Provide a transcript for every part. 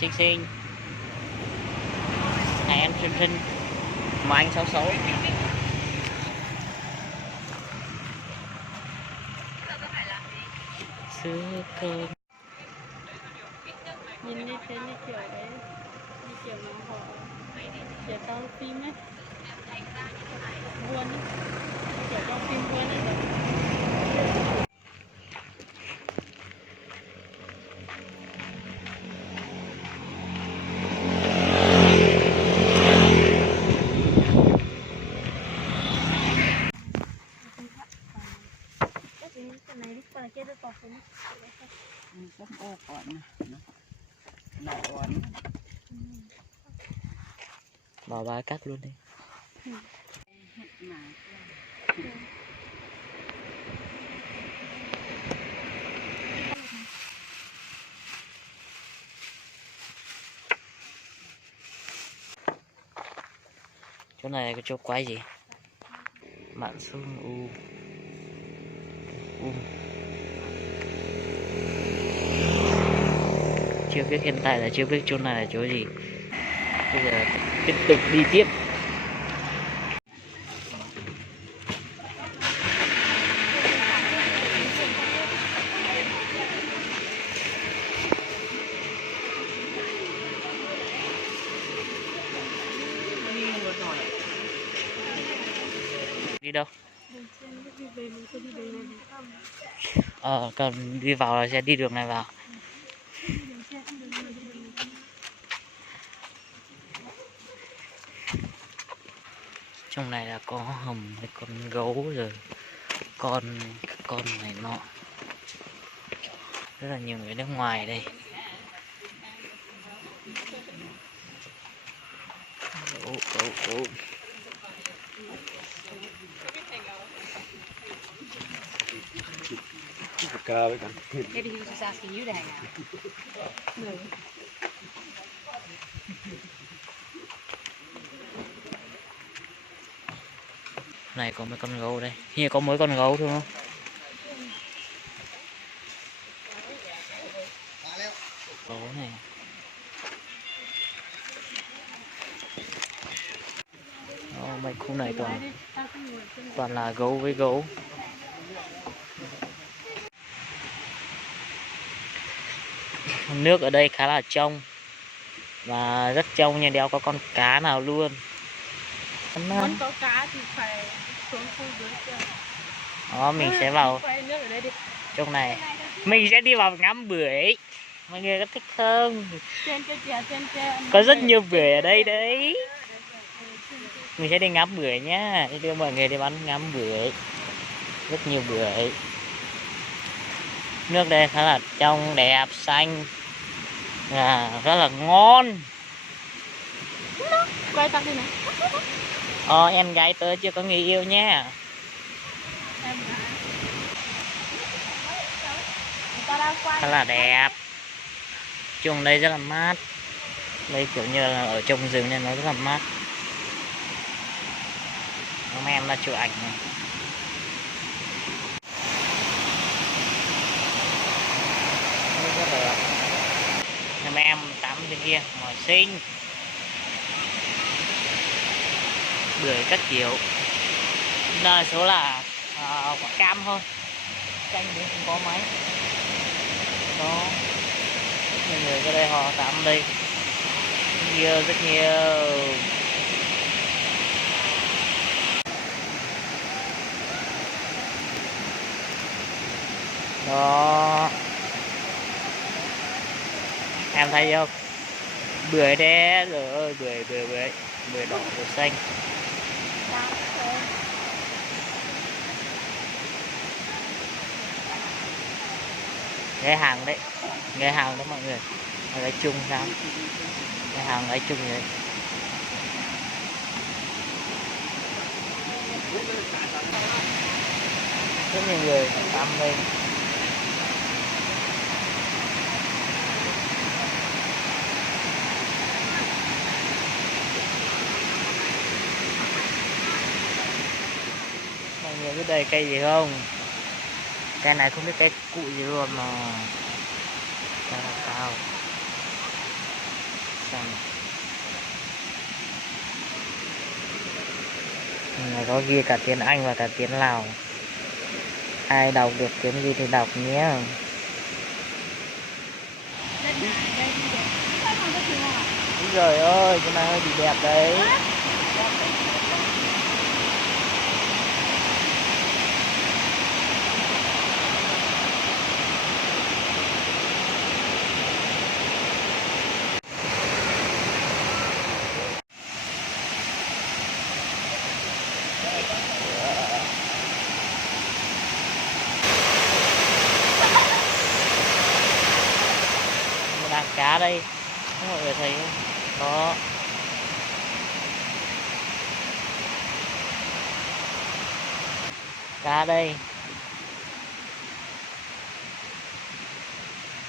xinh xinh. Hai em xinh xinh mà anh xấu xấu. Sữa cơm. Nhìn như thế như kiểu đấy, như kiểu mà họ kiểu trong phim ấy, buôn ấy, kiểu trong phim buôn ấy. Cái này đi qua kia được tọt xuống. Không ô còn nó còn Bỏ ba cắt luôn đi. Chỗ này có chỗ quái gì? Mạn xương chưa biết, hiện tại là chưa biết chỗ này là chỗ gì. Bây giờ tiếp tục đi tiếp. Đi đâu? Còn đi vào là sẽ đi đường này vào. Trong này là có hầm với con gấu rồi con này nọ, rất là nhiều người nước ngoài đây. Gấu. Maybe he was just asking you to hang out. Này có mấy con gấu đây, hình có mấy con gấu thôi không? Gấu này. Mấy khu này toàn là gấu với gấu. Nước ở đây khá là trong và rất trong nha, đéo có con cá nào luôn. Muốn có cá thì phải xuống khu dưới kia. Đó, mình sẽ vào Nước ở đây đi. trong này. Mình sẽ đi vào ngắm bưởi. Mọi người có thích không? Trên kia. Có rất nhiều bưởi ở đây đấy. Mình sẽ đi ngắm bưởi nhá. Đưa mọi người đi ngắm bưởi. Rất nhiều bưởi. Nước đây khá là trong, đẹp, xanh. Rất là ngon. Quay tắt đi này. Em gái tớ chưa có người yêu nha. Khá là đẹp. Chung đây rất là mát. Đây kiểu như là ở trong rừng nên nó rất là mát. Hôm em là chụp ảnh này. Rất là đẹp. Nhưng mà em tắm trên kia màu xinh. Bưởi các kiểu. Đa số là quả cam thôi. Canh cũng không có mấy. Đó. Nhiều người ở đây họ tắm đây. Rất nhiều. Đó. Em thấy không? Bưởi đe rồi, bưởi đỏ, bưởi xanh. Ghé hàng đấy, ghé hàng đó mọi người. Lấy chung sao? Ghé hàng lấy chung vậy. Rất nhiều người tắm đây. Mọi người biết đây cây gì không? Cây này không biết cây cụ gì luôn mà. Cây là cao. Xong. Này có ghi cả tiếng Anh và cả tiếng Lào. Ai đọc được tiếng gì thì đọc nhé. Úi giời ơi, cái này hơi bị đẹp đấy. Một đàn cá đây, các mọi người thấy không? Có cá đây.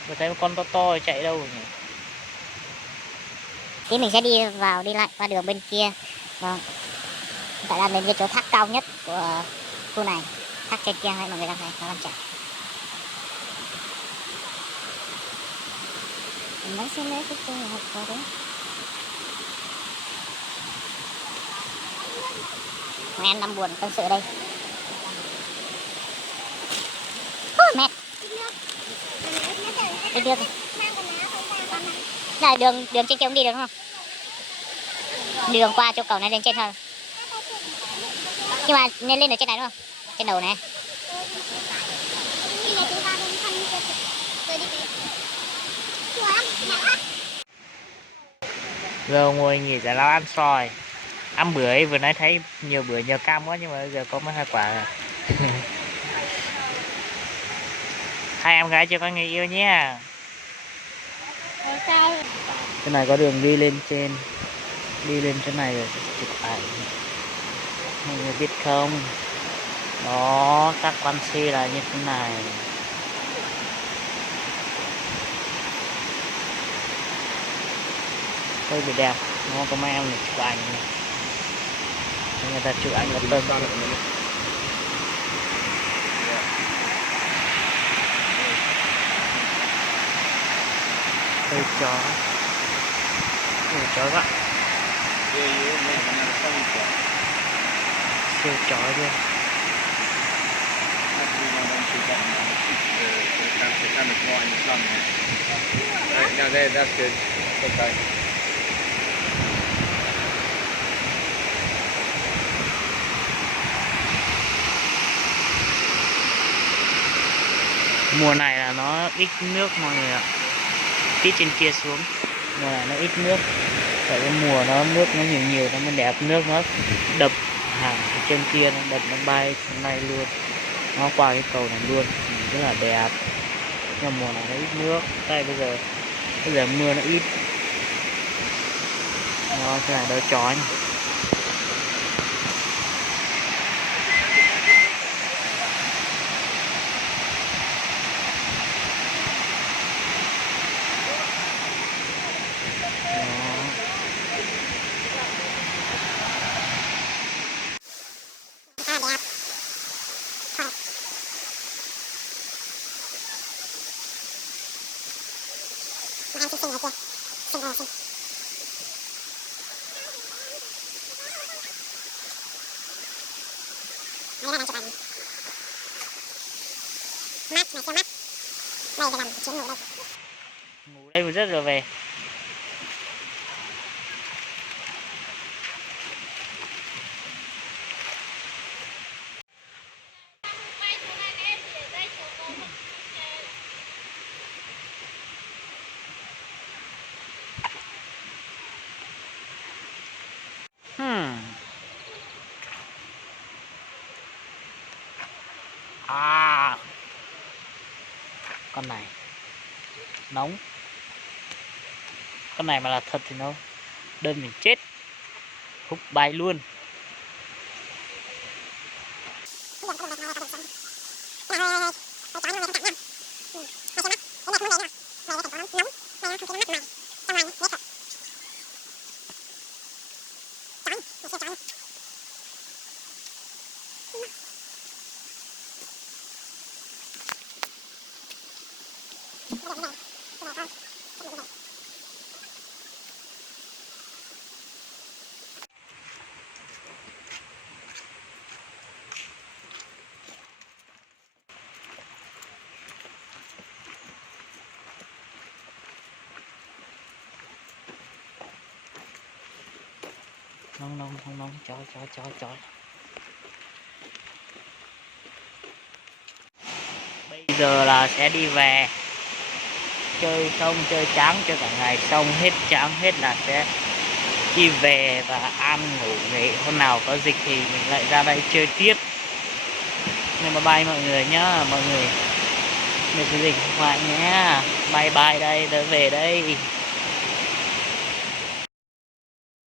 Tôi thấy một con to to chạy đâu rồi nhỉ? Tí mình sẽ đi vào đi lại qua đường bên kia. Vâng. Tại đang đến cái chỗ thác cao nhất của khu này. Thác trên kia hay mọi người đang thấy nó đang chạy. Mình mới xem lấy cái trường hợp của đấy. Mẹ em đang buồn tâm sự đây. Mẹ. Đi đưa. Đây đường trên kia ông đi được không? Đường qua chỗ cầu này lên trên thôi. Nhưng mà nên lên ở trên này đúng không? Trên đầu này. Giờ ngồi nghỉ giải lao ăn xoài. Ăn bưởi, vừa nãy thấy nhiều bưởi nhiều cam quá nhưng mà bây giờ có mấy 2 quả rồi. Hai em gái chưa có người yêu nhé. Cái này có đường đi lên trên. Đi lên chỗ này rồi chụp ảnh. Mọi người biết không? Đó, các quan xe là như thế này. Hơi bị đẹp. Nó có mấy em này chụp ảnh này. Người ta chụp ảnh là tâm. Hơi chó. Ủa chó vậy. Siêu chó chứ. No, that's good. Okay. Mùa này là nó ít nước mọi người ạ. Tí trên kia xuống. Mùa này nó ít nước. Tại cái mùa nó nước nó nhiều nó mới đẹp. Nước nó đập hàng trên kia, nó đập nó bay xuống này luôn. Nó qua cái cầu này luôn. Rất là đẹp. Nhưng mùa này nó ít nước. Đây bây giờ mưa nó ít. Nó cái này đỡ chó nhỉ. Ngủ đây một giấc rồi về. À, con này nóng. Con này mà là thật thì nó đơn mình chết, hút bay luôn. Nóng, chói. Bây giờ là sẽ đi về, chơi xong chơi chán chơi cả ngày, xong hết chán hết là sẽ đi về và ăn ngủ nghỉ. Hôm nào có dịch thì mình lại ra đây chơi tiếp. Nhưng mà bye mọi người nhá, mọi người đừng dịch hoài nhé. Bye đây, đỡ về đây.